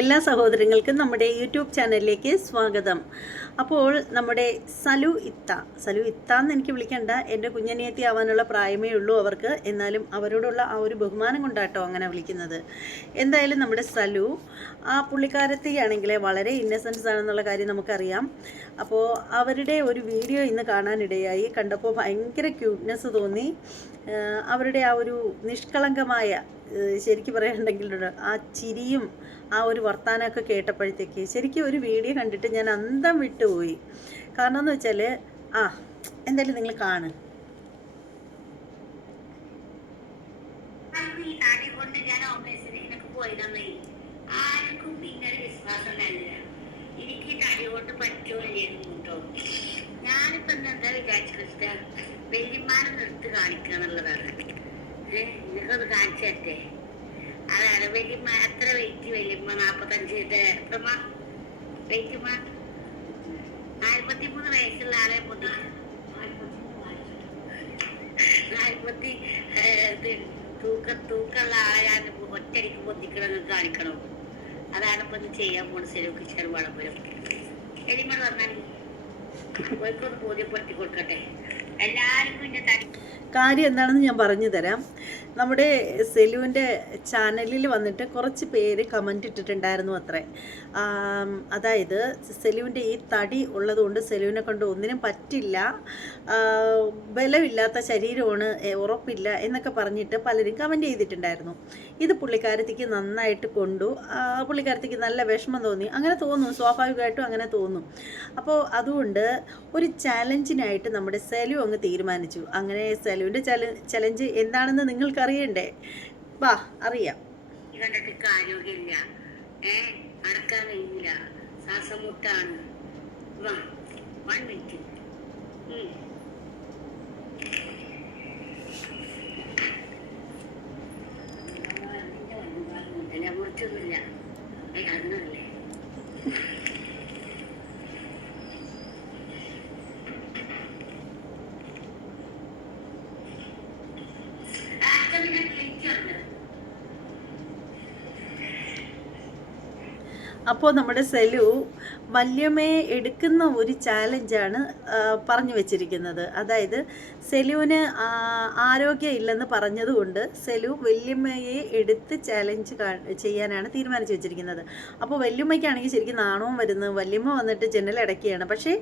എല്ലാ സഹോദരങ്ങൾക്കും നമ്മുടെ യൂട്യൂബ് ചാനലിലേക്ക് സ്വാഗതം. അപ്പോൾ നമ്മുടെ സലു ഇത്ത സലു ഇത്ത എന്ന് എനിക്ക് വിളിക്കണ്ട. എന്റെ കുഞ്ഞനിയത്തി ആവാനുള്ള പ്രായമേ ഉള്ളൂ അവർക്ക്. എന്നാലും അവരോടുള്ള ആ ഒരു ബഹുമാനം കൊണ്ടാട്ടോ അങ്ങനെ വിളിക്കുന്നത്. എന്തായാലും നമ്മുടെ സലു ആ പുള്ളിക്കാരത്തിയാണെങ്കിൽ വളരെ ഇന്നസെൻസ് ആണെന്നുള്ള കാര്യം നമുക്കറിയാം. അപ്പോൾ അവരുടെ ഒരു വീഡിയോ ഇന്ന് കാണാനിടയായി. കണ്ടപ്പോൾ ഭയങ്കര ക്യൂട്ട്നെസ് തോന്നി. അവരുടെ ആ ഒരു നിഷ്കളങ്കമായ ശരിക്കും പറയുകയാണെങ്കിൽ ആ ചിരിയും ആ ഒരു വർത്താനമൊക്കെ കേട്ടപ്പോഴത്തേക്ക് ശരിക്കും ഒരു വീഡിയോ കണ്ടിട്ട് ഞാൻ അന്തം വിട്ടുപോയി കാരണം എന്ന് വെച്ചാൽ ആ എന്തായാലും നിങ്ങൾ കാണ്. ഞാനിപ്പോ എന്താ വിചാരിച്ചത്? വെല്ലുമാരെ നിർത്തി കാണിക്കുക എന്നുള്ളതാണ്. ഏഹ് നിങ്ങൾക്കത് കാണിച്ചു തരട്ടെ? അതാണ് വല്യമ്മ എത്ര വെയിറ്റ് വല്യമ്മ? നാപ്പത്തഞ്ച് എത്രമ്മ? വെയിറ്റുമ്മ നാൽപ്പത്തിമൂന്ന് വയസ്സുള്ള ആളെ പൊതി നാൽപ്പത്തി തൂക്ക തൂക്കമുള്ള ആളെ ഞാൻ ഒറ്റടിക്ക് പൊത്തിക്കണം കാണിക്കണം. അതാണ് ഇപ്പൊ ചെയ്യാൻ പോണ ശരിക്ക് ചെറുപാടം വരും. എലിമട് വന്നാൽ കോഴിക്കോട് ബോധ്യപ്പെടുത്തി കൊടുക്കട്ടെ. കാര്യം എന്താണെന്ന് ഞാൻ പറഞ്ഞു തരാം. നമ്മുടെ സെലുവിന്റെ ചാനലിൽ വന്നിട്ട് കുറച്ച് പേര് കമന്റ് ഇട്ടിട്ടുണ്ടായിരുന്നു അത്രേ. അതായത് സെലുവിന്റെ ഈ തടി ഉള്ളതുകൊണ്ട് സെലുവിനെ കൊണ്ട് ഒന്നിനും പറ്റില്ല. ബലമില്ലാത്ത ശരീരമാണ് ഉറപ്പില്ല എന്നൊക്കെ പറഞ്ഞിട്ട് പലരും കമന്റ് ചെയ്തിട്ടുണ്ടായിരുന്നു. ഇത് പുള്ളിക്കാരത്തിക്ക് നന്നായിട്ട് കൊണ്ടു. പുള്ളിക്കാരത്തിക്ക് നല്ല വിഷമം തോന്നി. അങ്ങനെ തോന്നും സ്വാഭാവികമായിട്ടും അങ്ങനെ തോന്നും. അപ്പോൾ അതുകൊണ്ട് ഒരു ചാലഞ്ചിനായിട്ട് നമ്മുടെ സെലു അങ്ങ് തീരുമാനിച്ചു. അങ്ങനെ സെലുവിന്റെ ചലഞ്ച് എന്താണെന്ന് നിങ്ങൾക്ക് അറിയണ്ടേ വാ അറിയാം. കണ്ടിട്ട് ആരോഗ്യമില്ല ഏ നടക്കാൻ കഴിയില്ല. ശ്വാസം വാ വൺ മിനിറ്റ് മുറിച്ചൊന്നുമില്ല ഏ അപ്പോൾ നമ്മുടെ സെലു വല്യമ്മയെ എടുക്കുന്ന ഒരു ചാലഞ്ചാണ് പറഞ്ഞു വെച്ചിരിക്കുന്നത്. അതായത് സെലുവിന് ആരോഗ്യം ഇല്ലെന്ന് പറഞ്ഞതുകൊണ്ട് സെലു വല്യമ്മയെ എടുത്ത് ചാലഞ്ച് ചെയ്യാനാണ് തീരുമാനിച്ചു വെച്ചിരിക്കുന്നത്. അപ്പോൾ വല്യമ്മയ്ക്കാണെങ്കിൽ ശരിക്കും നാണവും വരുന്നത് വല്യമ്മ വന്നിട്ട് ജനൽ അടയ്ക്കുകയാണ്. പക്ഷേ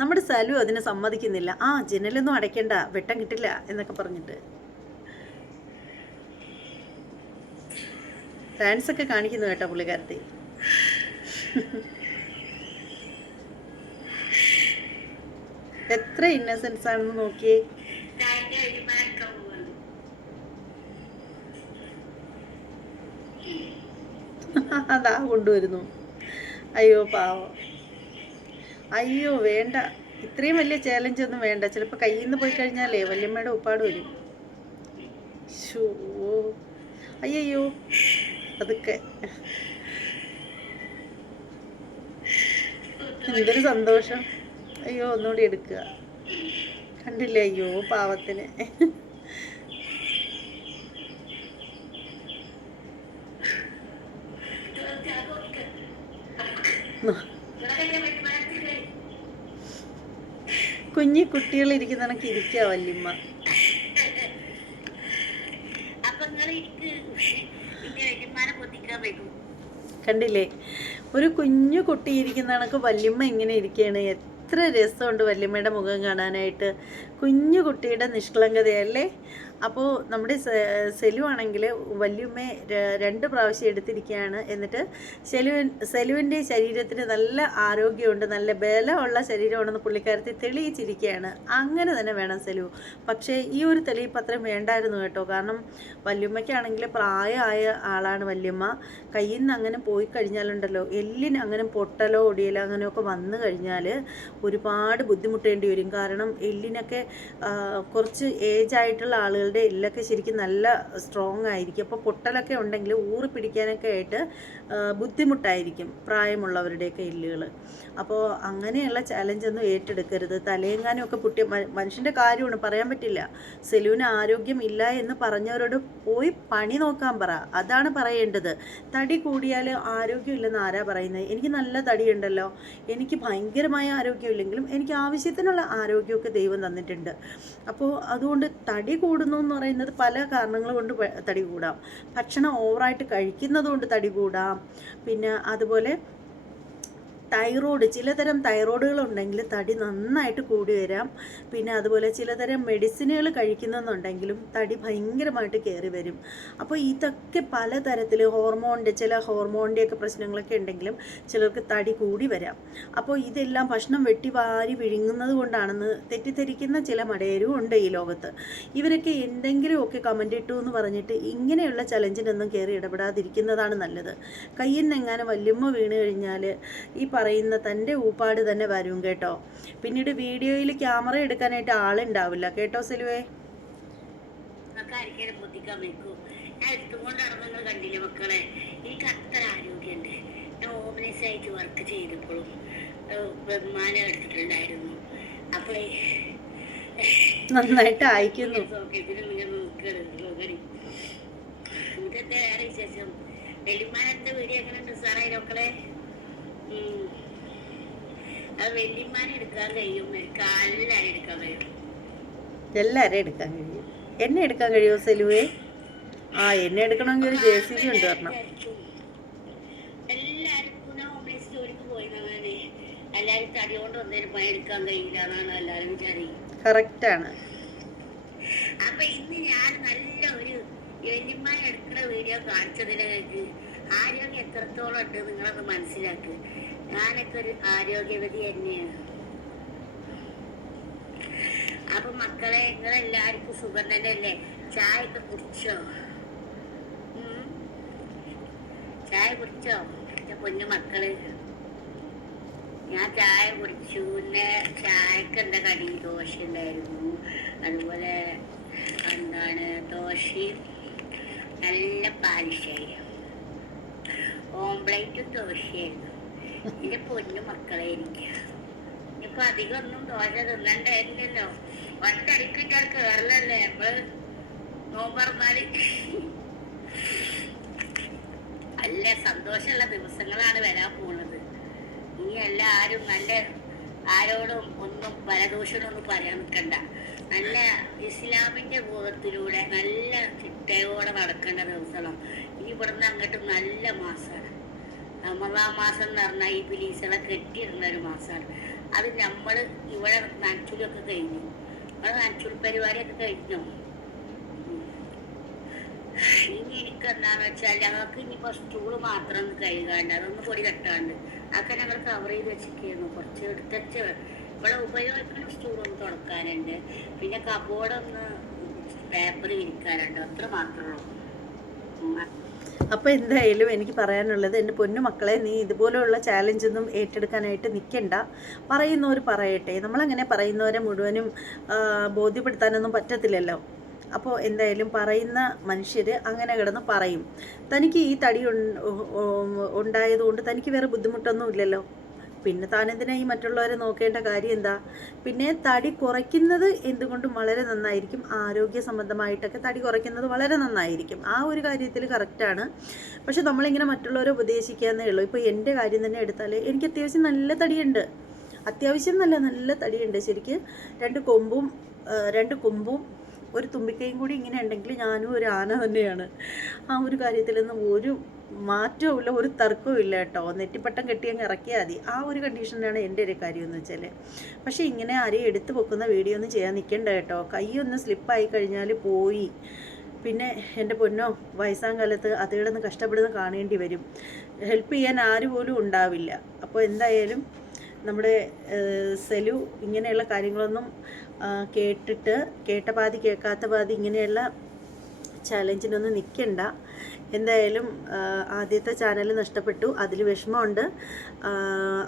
നമ്മുടെ സെലു അതിന് സമ്മതിക്കുന്നില്ല. ആ ജനലൊന്നും അടയ്ക്കേണ്ട വെട്ടം കിട്ടില്ല എന്നൊക്കെ പറഞ്ഞിട്ട്. ഫാൻസ് ഒക്കെ കാണിക്കുന്നു കേട്ടോ പുള്ളിക്കാരത്തി. എത്ര ഇന്നസെൻസ് ആണെന്ന് നോക്കിയേ. അതാ കൊണ്ടുവരുന്നു. അയ്യോ പാവം. അയ്യോ വേണ്ട. ഇത്രയും വലിയ ചാലഞ്ച് ഒന്നും വേണ്ട. ചിലപ്പോൾ കയ്യിൽ നിന്ന് പോയി കഴിഞ്ഞാലേ വല്യമ്മയുടെ ഉപ്പാട് വരും. ഷോ അയ്യോ അതൊക്കെ എന്തൊരു സന്തോഷം. അയ്യോ ഒന്നുകൂടി എടുക്കുക. കണ്ടില്ലേ? അയ്യോ പാവത്തിന്. കുഞ്ഞി കുട്ടികൾ ഇരിക്കുന്ന കണക്ക് ഇരിക്കുക വല്യമ്മ. അപ്പൊ നിങ്ങൾ എനിക്ക് എന്റെ വലിയമാനെ വരും കണ്ടില്ലേ? ഒരു കുഞ്ഞു കുട്ടി ഇരിക്കുന്ന കണക്ക് വല്യമ്മ ഇങ്ങനെ ഇരിക്കുകയാണ് എത്ര രസമുണ്ട് വല്യമ്മയുടെ മുഖം കാണാനായിട്ട്. കുഞ്ഞു കുട്ടിയുടെ നിഷ്കളങ്കതയല്ലേ? അപ്പോൾ നമ്മുടെ സെലു ആണെങ്കിൽ വല്യമ്മയെ രണ്ട് പ്രാവശ്യം എടുത്തിരിക്കുകയാണ് എന്നിട്ട് സെലുവിൻ സെലുവിന്റെ ശരീരത്തിന് നല്ല ആരോഗ്യമുണ്ട് നല്ല ബലമുള്ള ശരീരമാണെന്ന് പുള്ളിക്കാരത്തി തെളിയിച്ചിരിക്കുകയാണ് അങ്ങനെ തന്നെ വേണം സെലു. പക്ഷേ ഈ ഒരു തെളിയിപ്പത്രം വേണ്ടായിരുന്നു കേട്ടോ. കാരണം വല്യമ്മയ്ക്കാണെങ്കിൽ പ്രായമായ ആളാണ് വല്യമ്മ. കയ്യിൽ നിന്ന് അങ്ങനെ പോയി കഴിഞ്ഞാലുണ്ടല്ലോ എല്ലിന് അങ്ങനെ പൊട്ടലോ ഒടിയലോ അങ്ങനെയൊക്കെ വന്നു കഴിഞ്ഞാൽ ഒരുപാട് ബുദ്ധിമുട്ടേണ്ടി വരും. കാരണം എല്ലിനൊക്കെ കുറച്ച് ഏജ് ആയിട്ടുള്ള ആളുകളുടെ ആളുടെ എല്ലൊക്കെ ശരിക്കും നല്ല സ്ട്രോങ് ആയിരിക്കും. അപ്പോൾ പൊട്ടലൊക്കെ ഉണ്ടെങ്കിൽ ഊറി പിടിക്കാനൊക്കെ ആയിട്ട് ബുദ്ധിമുട്ടായിരിക്കും പ്രായമുള്ളവരുടെയൊക്കെ എല്ലുകൾ അപ്പോൾ അങ്ങനെയുള്ള ചാലഞ്ച് ഒന്നും ഏറ്റെടുക്കരുത്. തലയെങ്ങാനും ഒക്കെ പൊട്ടി മനുഷ്യന്റെ കാര്യമാണ് പറയാൻ പറ്റില്ല. സെലൂന് ആരോഗ്യം ഇല്ല എന്ന് പറഞ്ഞവരോട് പോയി പണി നോക്കാൻ പറ. അതാണ് പറയേണ്ടത്. തടി കൂടിയാൽ ആരോഗ്യമില്ലെന്ന് ആരാ പറയുന്നത്? എനിക്ക് നല്ല തടിയുണ്ടല്ലോ. എനിക്ക് ഭയങ്കരമായ ആരോഗ്യമില്ലെങ്കിലും എനിക്ക് ആവശ്യത്തിനുള്ള ആരോഗ്യമൊക്കെ ദൈവം തന്നിട്ടുണ്ട്. അപ്പോൾ അതുകൊണ്ട് തടി കൂടുന്നു എന്ന് പറയുന്നത് പല കാരണങ്ങൾ കൊണ്ട് തടി കൂടാം. ഭക്ഷണം ഓവറായിട്ട് കഴിക്കുന്നത് കൊണ്ട് തടി കൂടാം. പിന്നെ അതുപോലെ തൈറോയ്ഡ് ചിലതരം തൈറോയ്ഡുകൾ ഉണ്ടെങ്കിൽ തടി നന്നായിട്ട് കൂടി വരാം. പിന്നെ അതുപോലെ ചിലതരം മെഡിസിനുകൾ കഴിക്കുന്നെന്നുണ്ടെങ്കിലും തടി ഭയങ്കരമായിട്ട് കയറി വരും. അപ്പോൾ ഇതൊക്കെ പലതരത്തിൽ ഹോർമോണിന്റെ ചില ഹോർമോണിന്റെയൊക്കെ പ്രശ്നങ്ങളൊക്കെ ഉണ്ടെങ്കിലും ചിലർക്ക് തടി കൂടി വരാം. അപ്പോൾ ഇതെല്ലാം ഭക്ഷണം വെട്ടി വാരി വിഴുങ്ങുന്നത് കൊണ്ടാണെന്ന് തെറ്റിദ്ധരിക്കുന്ന ചില മടയരും ഉണ്ട് ഈ ലോകത്ത്. ഇവരൊക്കെ എന്തെങ്കിലുമൊക്കെ കമന്റ് ഇട്ടു എന്ന് പറഞ്ഞിട്ട് ഇങ്ങനെയുള്ള ചലഞ്ചിനൊന്നും കയറി ഇടപെടാതിരിക്കുന്നതാണ് നല്ലത്. കയ്യിൽ നിന്നെങ്ങാനും വല്യമ്മ വീണ് കഴിഞ്ഞാൽ ഈ പറയുന്ന തന്റെ ഊപ്പാട് തന്നെ വരും കേട്ടോ. പിന്നീട് വീഡിയോയിൽ ക്യാമറ എടുക്കാനായിട്ട് ആളുണ്ടാവില്ല. കേട്ടോ സെലുവേ? കണ്ടില്ലേ മക്കളെ? എനിക്ക് അത്ര ആരോഗ്യമുണ്ട്. ഞാൻ ഓമനൈസ് ആയിട്ട് വർക്ക് ചെയ്തപ്പോഴും ബഹുമാനം എടുത്തിട്ടുണ്ടായിരുന്നു. അപ്പോൾ നന്നായിട്ട് അയക്കുന്നു. വേറെ വിശേഷം? വെളിമാനത്തെ വീഡിയോ എങ്ങനെയുണ്ട് സാറേ? മക്കളെ? എല്ലാവരും എടുക്കാൻ കഴിയും. എന്നെ എടുക്കാൻ കഴിയുമോ സെലുവേ? ആ എന്നെ എടുക്കണമെങ്കിൽ ഒരു ജെ സി ബി ഉണ്ട് വരണം വിചാരിക്കും കറക്റ്റാണ് അപ്പൊ ഇന്ന് ഞാൻ നല്ല ഒരു എടുക്കുന്ന വീഡിയോ കാണിച്ചതിലേക്ക് ആരോഗ്യം എത്രത്തോളം ഉണ്ട് നിങ്ങളൊന്ന് മനസ്സിലാക്ക്. ഞാനൊക്കെ ഒരു ആരോഗ്യവതി തന്നെയാണ്. അപ്പൊ മക്കളെ നിങ്ങൾ എല്ലാവർക്കും സുഖം തന്നെയല്ലേ? ചായ ഒക്കെ കുടിച്ചോ ചായ കുടിച്ചോ? എന്റെ പൊന്നു മക്കൾ. ഞാൻ ചായ കുടിച്ചു. പിന്നെ ചായക്ക് എന്താ കടി? ദോശ ഉണ്ടായിരുന്നു. അതുപോലെ എന്താണ്? ദോശയും നല്ല പാലിശായി ഓംപ്ലേറ്റും ദോശയായിരുന്നു എന്റെ പൊന്നു മക്കളെ എനിക്ക്. ഇപ്പൊ അധികം ഒന്നും ദോശ തിന്നണ്ടായിരുന്നല്ലോ. ഒറ്റടിക്കിട്ട് കേറലല്ലേ നമ്മൾ? നോമ്പറന്നാൽ. നല്ല സന്തോഷമുള്ള ദിവസങ്ങളാണ് വരാൻ പോണത് ഇനി എല്ലാരും നല്ല ആരോടും ഒന്നും പരദൂഷണമൊന്നും പറയാൻ നിൽക്കണ്ട. നല്ല ഇസ്ലാമിന്റെ ബോധത്തിലൂടെ നല്ല ചിട്ടയോടെ നടക്കേണ്ട ദിവസമാണ് ഇനി ഇവിടുന്ന് അങ്ങോട്ട് നല്ല മാസമാണ് റമദാ മാസം എന്ന് പറഞ്ഞാൽ ഈ പിലീസുകളെ കെട്ടിയിടുന്ന ഒരു മാസമാണ് അത് നമ്മൾ ഇവിടെ നനച്ചുലൊക്കെ കഴിഞ്ഞു. ഇവിടെ നനച്ചുൽ പരിപാടിയൊക്കെ കഴിഞ്ഞു? ഇനി എനിക്ക് എന്താന്ന് വെച്ചാൽ ഞങ്ങൾക്ക് ഇനിയിപ്പോൾ സ്റ്റൂൾ മാത്രം കഴുകാണ്ട് അതൊന്ന് പൊടി തട്ടാണ്ട്. അതൊക്കെ ഞങ്ങൾ കവർ ചെയ്ത് വെച്ചിരിക്കുന്നു. കുറച്ച് എടുത്തച്ച് ഇവിടെ ഉപയോഗിക്കുന്ന സ്റ്റൂൾ ഒന്ന് തുറക്കാനുണ്ട് പിന്നെ കബോർഡൊന്ന് പേപ്പർ വിരിക്കാനുണ്ട്. അത്ര മാത്രമേ ഉള്ളൂ. അപ്പോൾ എന്തായാലും എനിക്ക് പറയാനുള്ളത് എന്റെ പൊന്നുമക്കളെ നീ ഇതുപോലെയുള്ള ചാലഞ്ച് ഒന്നും ഏറ്റെടുക്കാനായിട്ട് നിൽക്കണ്ട പറയുന്നവർ പറയട്ടെ. നമ്മളങ്ങനെ പറയുന്നവരെ മുഴുവനും ബോധ്യപ്പെടുത്താനൊന്നും പറ്റത്തില്ലല്ലോ. അപ്പോൾ എന്തായാലും പറയുന്ന മനുഷ്യർ അങ്ങനെ കിടന്ന് പറയും. തനിക്ക് ഈ തടി ഉണ്ടായതുകൊണ്ട് തനിക്ക് വേറെ ബുദ്ധിമുട്ടൊന്നും ഇല്ലല്ലോ. പിന്നെ താനെന്തിനാ ഈ മറ്റുള്ളവരെ നോക്കേണ്ട കാര്യം എന്താ? പിന്നെ തടി കുറയ്ക്കുന്നത് എന്തുകൊണ്ടും വളരെ നന്നായിരിക്കും. ആരോഗ്യ സംബന്ധമായിട്ടൊക്കെ തടി കുറയ്ക്കുന്നത് വളരെ നന്നായിരിക്കും. ആ ഒരു കാര്യത്തിൽ കറക്റ്റാണ് പക്ഷെ നമ്മളിങ്ങനെ മറ്റുള്ളവരെ ഉപദേശിക്കാന്നേ ഉള്ളൂ. ഇപ്പോൾ എന്റെ കാര്യം തന്നെ എടുത്താൽ എനിക്ക് അത്യാവശ്യം നല്ല തടിയുണ്ട്. അത്യാവശ്യം നല്ല നല്ല തടിയുണ്ട്. ശരിക്ക് രണ്ട് കൊമ്പും രണ്ട് കൊമ്പും ഒരു തുമ്പിക്കൈയും കൂടി ഇങ്ങനെ ഉണ്ടെങ്കിൽ ഞാനും ഒരു ആന തന്നെയാണ്. ആ ഒരു കാര്യത്തിൽ കാര്യത്തിലൊന്നും ഒരു മാറ്റവും ഇല്ല ഒരു തർക്കവും ഇല്ല കേട്ടോ. നെറ്റിപ്പട്ടം കെട്ടി അങ്ങ് ഇറക്കിയാൽ മതി. ആ ഒരു കണ്ടീഷനിലാണ് എന്റെ ഒരു കാര്യം എന്ന് വെച്ചാൽ പക്ഷേ ഇങ്ങനെ ആരെയും എടുത്തു പൊക്കുന്ന വീഡിയോ ഒന്നും ചെയ്യാൻ നിൽക്കണ്ട കേട്ടോ. കൈയൊന്ന് സ്ലിപ്പായി കഴിഞ്ഞാൽ പോയി. പിന്നെ എന്റെ പൊന്നോ വയസ്സാം കാലത്ത് അത് കഷ്ടപ്പെടുന്ന കാണേണ്ടി വരും. ഹെൽപ്പ് ചെയ്യാൻ ആര് പോലും ഉണ്ടാവില്ല. അപ്പോൾ എന്തായാലും നമ്മുടെ സെലു ഇങ്ങനെയുള്ള കാര്യങ്ങളൊന്നും കേട്ടിട്ട് കേട്ട പാതി കേൾക്കാത്ത പാതി ഇങ്ങനെയുള്ള ചാലഞ്ചിനൊന്നും നിൽക്കണ്ട. എന്തായാലും ആദ്യത്തെ ചാനൽ നഷ്ടപ്പെട്ടു. അതിൽ വിഷമമുണ്ട്.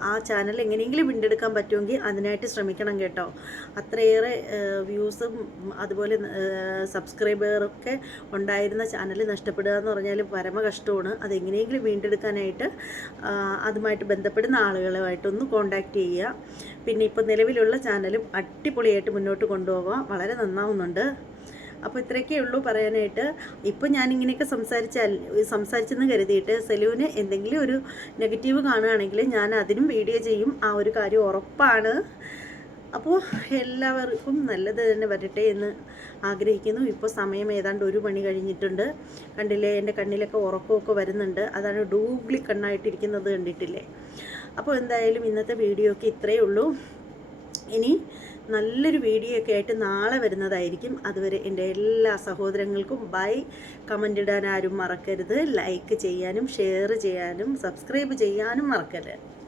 ആ, ചാനൽ എങ്ങനെയെങ്കിലും വീണ്ടെടുക്കാൻ പറ്റുമെങ്കിൽ അതിനായിട്ട് ശ്രമിക്കണം കേട്ടോ. അത്രയേറെ വ്യൂസും അതുപോലെ സബ്സ്ക്രൈബറൊക്കെ ഉണ്ടായിരുന്ന ചാനൽ നഷ്ടപ്പെടുക എന്ന് പറഞ്ഞാൽ പരമ കഷ്ടമാണ് അതെങ്ങനെയെങ്കിലും വീണ്ടെടുക്കാനായിട്ട് അതുമായിട്ട് ബന്ധപ്പെടുന്ന ആളുകളുമായിട്ടൊന്ന് കോണ്ടാക്ട് ചെയ്യുക. പിന്നെ ഇപ്പോൾ നിലവിലുള്ള ചാനലും അടിപൊളിയായിട്ട് മുന്നോട്ട് കൊണ്ടുപോകാം വളരെ നന്നാവുന്നുണ്ട്. അപ്പോൾ ഇത്രയൊക്കെ ഉള്ളൂ പറയാനായിട്ട്. ഇപ്പോൾ ഞാൻ ഇങ്ങനെയൊക്കെ സംസാരിച്ചാൽ സംസാരിച്ചെന്ന് കരുതിയിട്ട് സെലൂന് എന്തെങ്കിലും ഒരു നെഗറ്റീവ് കാണുകയാണെങ്കിൽ ഞാൻ അതിനും വീഡിയോ ചെയ്യും. ആ ഒരു കാര്യം ഉറപ്പാണ്. അപ്പോൾ എല്ലാവർക്കും നല്ലത് തന്നെ വരട്ടെ എന്ന് ആഗ്രഹിക്കുന്നു. ഇപ്പോൾ സമയം ഏതാണ്ട് ഒരു മണി കഴിഞ്ഞിട്ടുണ്ട്. കണ്ടില്ലേ എന്റെ കണ്ണിലൊക്കെ ഉറക്കമൊക്കെ വരുന്നുണ്ട്. അതാണ് ഡൂബ്ലി കണ്ണായിട്ടിരിക്കുന്നത് കണ്ടിട്ടില്ലേ? അപ്പോൾ എന്തായാലും ഇന്നത്തെ വീഡിയോ ഒക്കെ ഇത്രയേ ഉള്ളൂ. ഇനി നല്ലൊരു വീഡിയോ ഒക്കെ ആയിട്ട് നാളെ വരുന്നതായിരിക്കും. അതുവരെ എന്റെ എല്ലാ സഹോദരങ്ങൾക്കും ബൈ. കമന്റ് ഇടാൻ ആരും മറക്കരുത്. ലൈക്ക് ചെയ്യാനും ഷെയർ ചെയ്യാനും സബ്സ്ക്രൈബ് ചെയ്യാനും മറക്കരുത്.